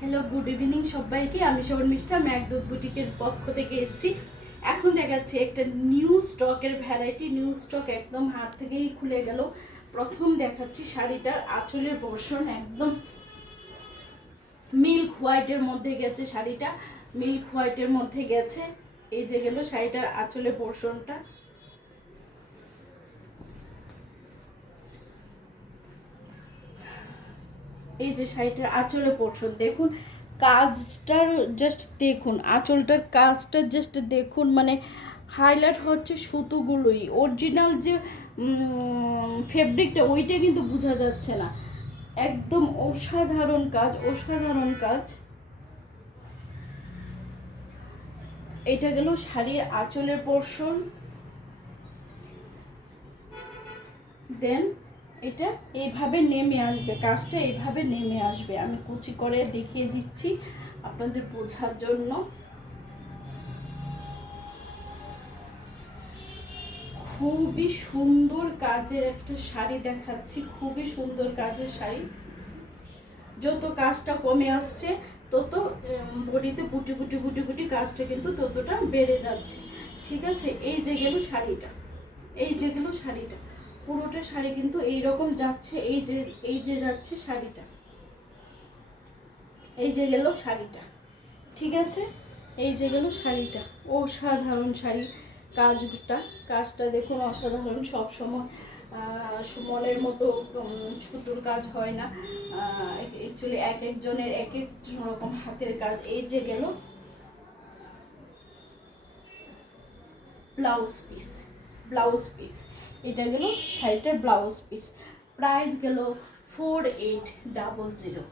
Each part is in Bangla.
হ্যালো, গুড ইভিনিং সবাইকে। আমি শর্মিষ্ঠা মেঘদূত বুটিকের পক্ষ থেকে এসেছি। এখন দেখাচ্ছি একটা নিউ স্টকের ভ্যারাইটি। নিউ স্টক একদম হাত থেকেই খুলে গেল। প্রথম দেখাচ্ছি শাড়িটার আঁচলের পোর্শন একদম মিল্ক হোয়াইটের মধ্যে গেছে। শাড়িটা মিল্ক হোয়াইটের মধ্যে গেছে। এই যে গেল শাড়িটার আঁচলের পোর্শনটা। এই যে শাড়িটার আঁচলের পোর্শন দেখুন, কাজটার জাস্ট দেখুন, আঁচলটার কাজটা জাস্ট দেখুন, মানে হাইলাইট হচ্ছে সুতোগুলোই। অরিজিনাল যে ফেব্রিকটা ওইটা কিন্তু বোঝা যাচ্ছে না। একদম অসাধারণ কাজ, অসাধারণ কাজ। এটা গেল শাড়ির আঁচলের পোর্শন। দেন এটা এইভাবে নেমে আসবে, কাজটা এইভাবে নেমে আসবে। আমি কুচি করে দেখিয়ে দিচ্ছি আপনাদের বোঝার জন্য। খুবই সুন্দর কাজের একটা শাড়ি দেখাচ্ছি, খুবই সুন্দর কাজের শাড়ি। যত কাজটা কমে আসছে তত বডিতে বুটি বুটি বুটি বুটি কাজটা কিন্তু ততটা বেড়ে যাচ্ছে। ঠিক আছে, এই যে গেল শাড়িটা, এই যে গেল শাড়িটা, পুরোটা শাড়ি কিন্তু এইরকম যাচ্ছে। এই যে যাচ্ছে শাড়িটা, এই যে গেল শাড়িটা। ঠিক আছে, এই যে গেল শাড়িটা। অসাধারণ শাড়ি। কাজটা দেখুন, অসাধারণ। সবসময় সুমনের মতো সুতোর কাজ হয় না। অ্যাকচুয়ালি এক একজনের এক এক রকম হাতের কাজ। এই যে গেল ব্লাউজ পিস, এটা গেল শাড়িটার ব্লাউজ পিস। প্রাইস গেল 4800।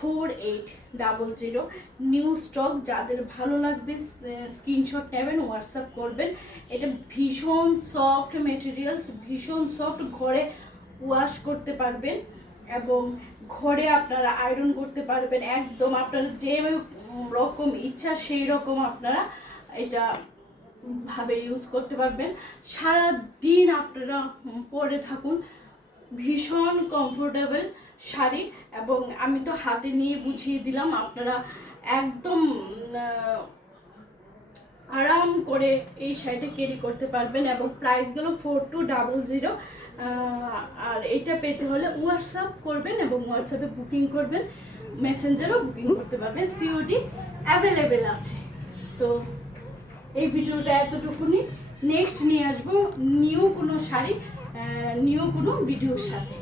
4800 নিউ স্টক। যাদের ভালো লাগবে স্ক্রিনশট নেবেন, হোয়াটসঅ্যাপ করবেন। এটা ভীষণ সফট মেটেরিয়ালস, ভীষণ সফট। ঘরে ওয়াশ করতে পারবেন এবং ঘরে আপনারা আয়রন করতে পারবেন। একদম আপনার যে রকম ইচ্ছা সেই রকম আপনারা এটা ভাবে ইউজ করতে পারবেন। সারা দিন আপনারা পরে থাকুন। ভীষণ কমফোর্টেবল শাড়ি, এবং আমি তো হাতে নিয়ে বুঝিয়ে দিলাম। আপনারা একদম আরাম করে এই শাড়িটা ক্যারি করতে পারবেন। এবং প্রাইসগুলো 4200। আর এটা পেতে হলে হোয়াটসঅ্যাপ করবেন এবং হোয়াটসঅ্যাপে বুকিং করবেন, মেসেঞ্জারও বুকিং করতে পারবেন। সিওডি অ্যাভেলেবেল আছে। তো এই ভিডিওটা এতটুকুনি। নেক্সট নিয়ে আসবো নিউ কোনো শাড়ি, নিউ কোনো ভিডিওর সাথে।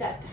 টাটা।